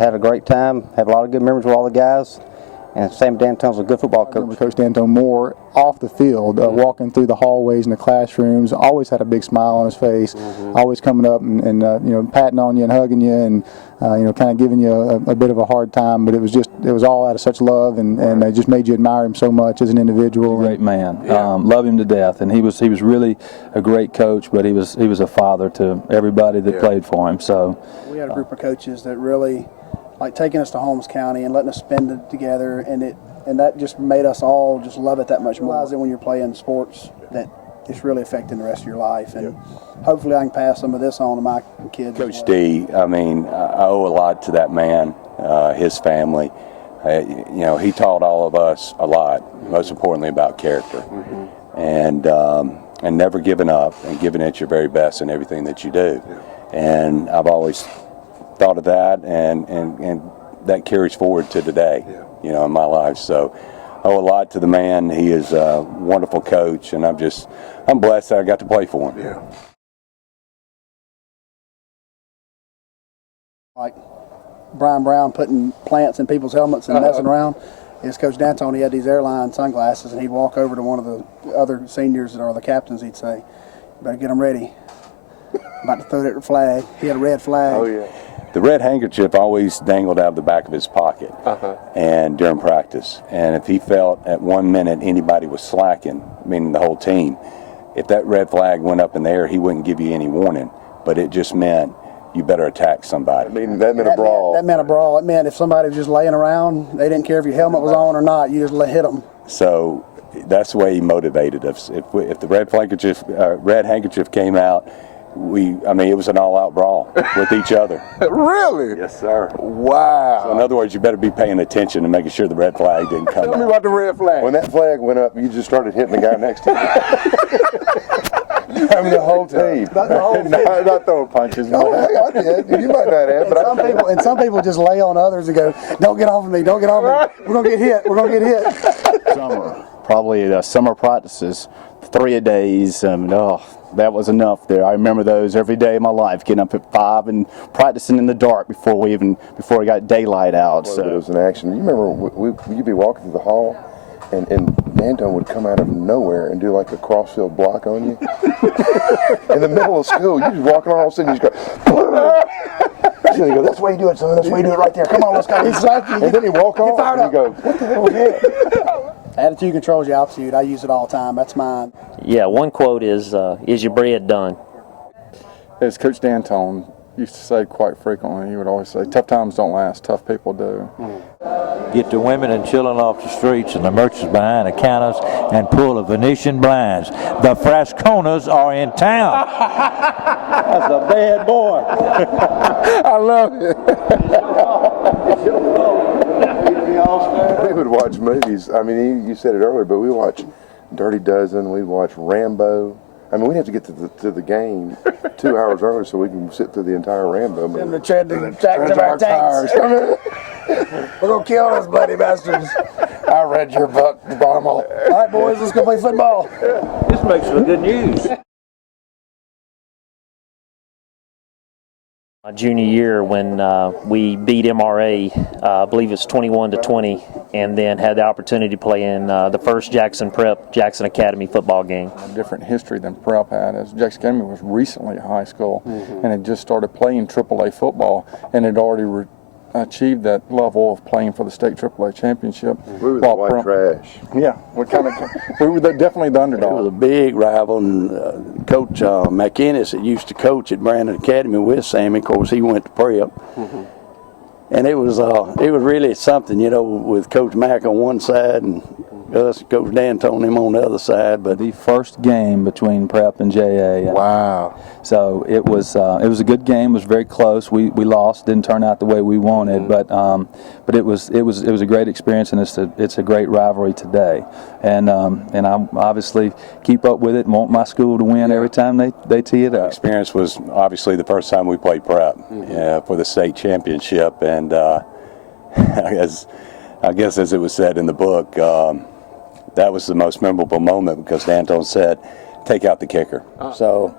had a great time, have a lot of good memories with all the guys. And Sammy Dantone's a good football coach. Coach Dantone more off the field, walking through the hallways and the classrooms, always had a big smile on his face, always coming up and you know, patting on you and hugging you and you know, kind of giving you a bit of a hard time. But it was all out of such love, and it just made you admire him so much as an individual. Great man, love him to death, and he was really a great coach. But he was a father to everybody that played for him. So we had a group of coaches that really like taking us to Holmes County and letting us spend it together, and that just made us all just love it that much more. Realize that when you're playing sports, that it's really affecting the rest of your life, and hopefully I can pass some of this on to my kids. Coach D, I mean, I owe a lot to that man, his family. You know, he taught all of us a lot, most importantly about character, and never giving up and giving it your very best in everything that you do. And I've always thought of that, and that carries forward to today, you know, in my life. So I owe a lot to the man. He is a wonderful coach, and I'm blessed that I got to play for him. Like Brian Brown putting plants in people's helmets and messing around. Is Coach Dantone. He had these airline sunglasses, and he'd walk over to one of the other seniors that are the captains. He'd say, "You better get them ready. About to throw that flag." He had a red flag. Oh yeah. The red handkerchief always dangled out of the back of his pocket, and during practice. And if he felt at 1 minute anybody was slacking, meaning the whole team, if that red flag went up in the air, he wouldn't give you any warning. But it just meant you better attack somebody. I mean, that meant a brawl. That meant a brawl. It meant if somebody was just laying around, they didn't care if your helmet was on or not. You just hit them. So that's the way he motivated us. If the red handkerchief came out, I mean, it was an all-out brawl with each other. Really? Yes, sir. Wow. So in other words, you better be paying attention and making sure the red flag didn't come out. Tell me about the red flag. When that flag went up, you just started hitting the guy next to you. I mean, the whole team. Not the whole team. Not throwing punches. Oh, I did. You might not have, but some people just lay on others and go, "Don't get off of me! Don't get off of me! We're gonna get hit! We're gonna get hit!" Summer, probably the summer practices, 3-a-days. That was enough there. I remember those every day of my life, getting up at 5 and practicing in the dark before we got daylight out. Well, so it was an action. You remember you'd be walking through the hall, and Dantone would come out of nowhere and do like a crossfield block on you. In the middle of school, you just walking on, all of a sudden you just go, and he go, "That's the way you do it, son. That's the way you do it right there. Come on, let's go." And then he walk off, and you go, "What the hell is that?" Attitude controls your altitude. I use it all the time. That's mine. Yeah, one quote is your bread done? As Coach Dantone used to say quite frequently, he would always say, "Tough times don't last, tough people do." Get the women and children off the streets and the merchants behind the counters and pull the Venetian blinds. The Frasconas are in town. That's a bad boy. I love it. We would watch movies. I mean, you said it earlier, but we watch Dirty Dozen. We watch Rambo. I mean, we'd have to get to the game 2 hours early so we can sit through the entire Rambo movie. In the tread to jack of our tanks. We're gonna kill those bloody bastards. I read your book, Barmel. All right, boys, let's go play football. This makes for good news. My junior year, when we beat MRA, I believe it's 21-20, and then had the opportunity to play in the first Jackson Academy football game. A different history than Prep had, as Jackson Academy was recently at high school and had just started playing AAA football and had already achieved that level of playing for the state AAA championship. We were the white trash. Yeah, we were definitely the underdog. It was a big rival, and Coach McInnes that used to coach at Brandon Academy with Sammy. Of course, he went to Prep, and it was really something, you know, with Coach Mack on one side and us, Coach Dantone, him on the other side. But the first game between Prep and JA. Wow. So it was a good game. It was very close. We lost. Didn't turn out the way we wanted, but it was a great experience, and it's a great rivalry today. And I obviously keep up with it and want my school to win every time they tee it up. Experience was obviously the first time we played Prep for the state championship, and I guess as it was said in the book, that was the most memorable moment because Dantone said, "Take out the kicker." So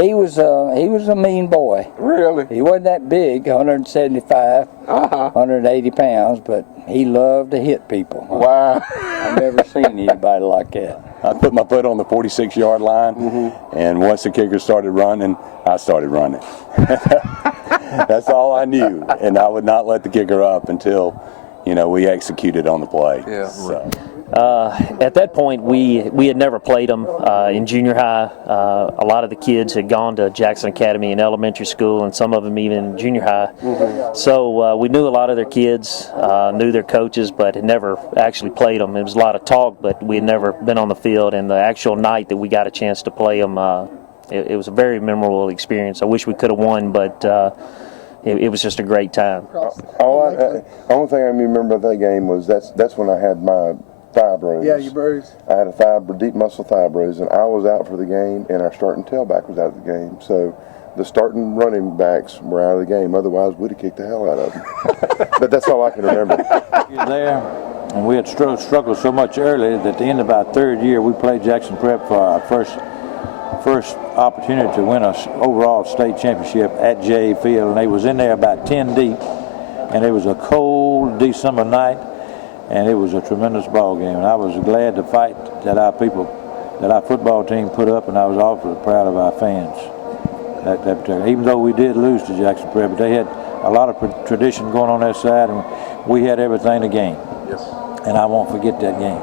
He was a mean boy. Really? He wasn't that big, 175, 180 pounds, but he loved to hit people. Wow. I've never seen anybody like that. I put my foot on the 46-yard line, and once the kicker started running, I started running. That's all I knew, and I would not let the kicker up until, we executed on the play. Yeah. So. At that point, we had never played them in junior high. A lot of the kids had gone to Jackson Academy in elementary school, and some of them even in junior high. So we knew a lot of their kids, knew their coaches, but had never actually played them. It was a lot of talk, but we had never been on the field. And the actual night that we got a chance to play them, it was a very memorable experience. I wish we could have won, but it was just a great time. Only thing I remember about that game was that's when I had my thigh bruise. Yeah, you bruised. I had a deep muscle thigh bruise, and I was out for the game, and our starting tailback was out of the game. So the starting running backs were out of the game. Otherwise, we'd have kicked the hell out of them. But that's all I can remember. You're there, and we had struggled so much early that at the end of our third year, we played Jackson Prep for our first opportunity to win an overall state championship at J.A. Field, and they was in there about 10 deep, and it was a cold December night, and it was a tremendous ball game, and I was glad to fight that our football team put up, and I was awfully proud of our fans. Even though we did lose to Jackson Prep, but they had a lot of tradition going on that side, and we had everything to gain. Yes. And I won't forget that game.